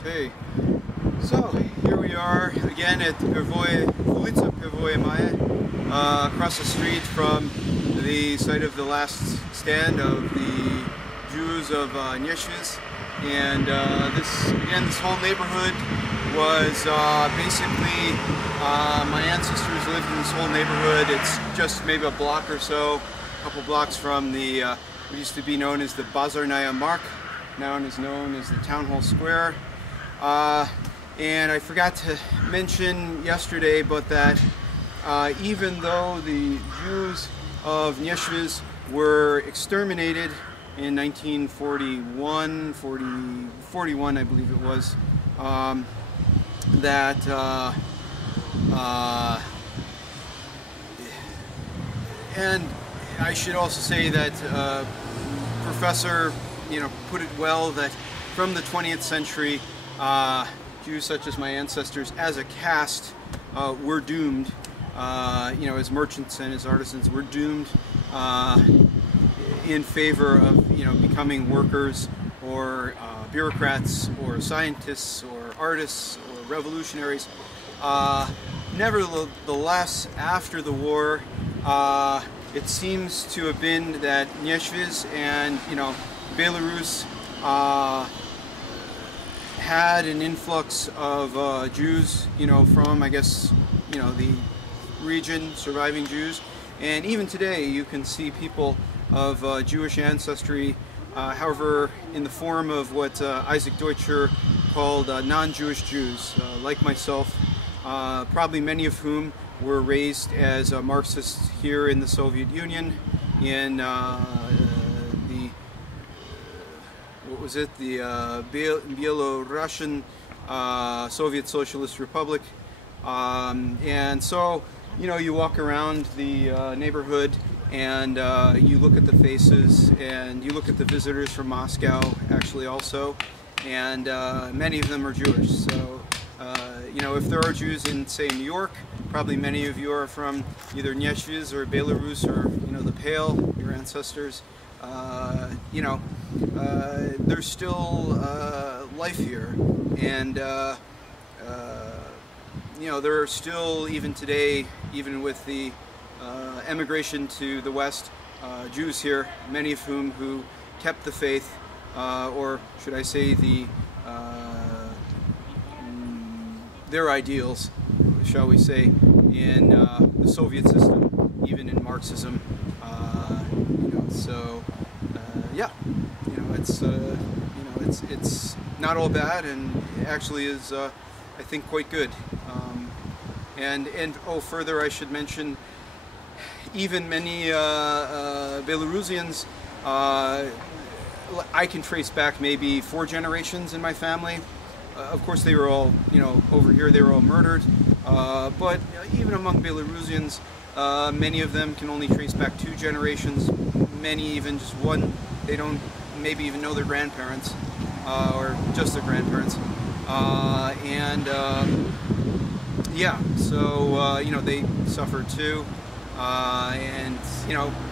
Okay, so here we are again at Vulitsa Pervoe Maya, across the street from the site of the last stand of the Jews of Nyeshviz. And this whole neighborhood was basically my ancestors lived in this whole neighborhood. It's just maybe a block or so, a couple blocks from the what used to be known as the Bazarnaya Mark, now is known as the Town Hall Square. And I forgot to mention yesterday, but that even though the Jews of Nyeshviz were exterminated in 1941, I believe it was, and I should also say that Professor, put it well that from the 20th century, Jews such as my ancestors, as a caste, were doomed. As merchants and as artisans, were doomed in favor of becoming workers or bureaucrats or scientists or artists or revolutionaries. Nevertheless, after the war, it seems to have been that Nyeshviz and Belarus had an influx of Jews, from, I guess, the region, surviving Jews. And even today you can see people of Jewish ancestry, however, in the form of what Isaac Deutscher called non-Jewish Jews, like myself, probably many of whom were raised as Marxists here in the Soviet Union, in the Belarusian Soviet Socialist Republic. And so, you walk around the neighborhood and you look at the faces and you look at the visitors from Moscow, actually, also, and many of them are Jewish. So, if there are Jews in, say, New York, probably many of you are from either Nyeshviz or Belarus or, the Pale, your ancestors. There's still life here, and there are still, even today, even with the emigration to the West, Jews here, many of whom who kept the faith, or should I say their ideals, shall we say, in the Soviet system, even in Marxism. It's not all bad, and actually is, I think, quite good. Further, I should mention, even many Belarusians, I can trace back maybe 4 generations in my family. Of course, they were all, over here, they were all murdered. But even among Belarusians, many of them can only trace back 2 generations, many even just 1. They don't maybe even know their grandparents, or just their grandparents. They suffer too.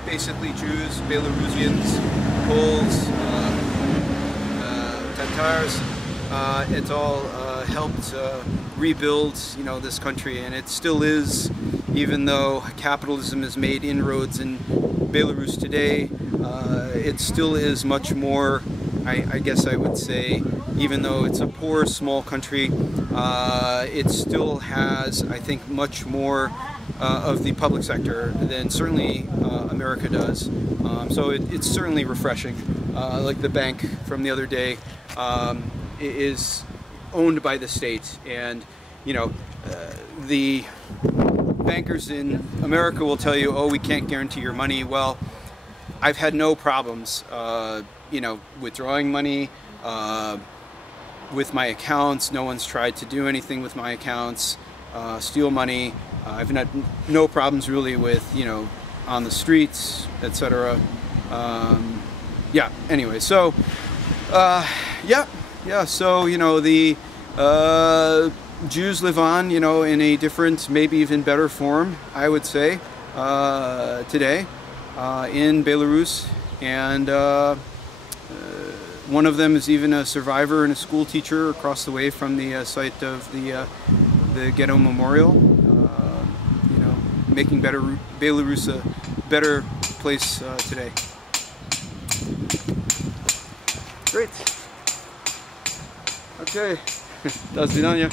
Basically Jews, Belarusians, Poles, Tatars, it's all helped rebuild, this country, and it still is, even though capitalism has made inroads in Belarus today. It still is much more, I guess I would say, even though it's a poor, small country, it still has, I think, much more of the public sector than certainly America does. So it's certainly refreshing. Like the bank from the other day is owned by the state, and the bankers in America will tell you, oh, we can't guarantee your money. Well, I've had no problems, withdrawing money with my accounts. No one's tried to do anything with my accounts, steal money. I've had no problems really with, on the streets, etc. Anyway, so, so, the Jews live on, in a different, maybe even better form, I would say, today, in Belarus, and One of them is even a survivor and a school teacher across the way from the site of the ghetto memorial. You know, making Belarus a better place today. Great. Okay. До свидания.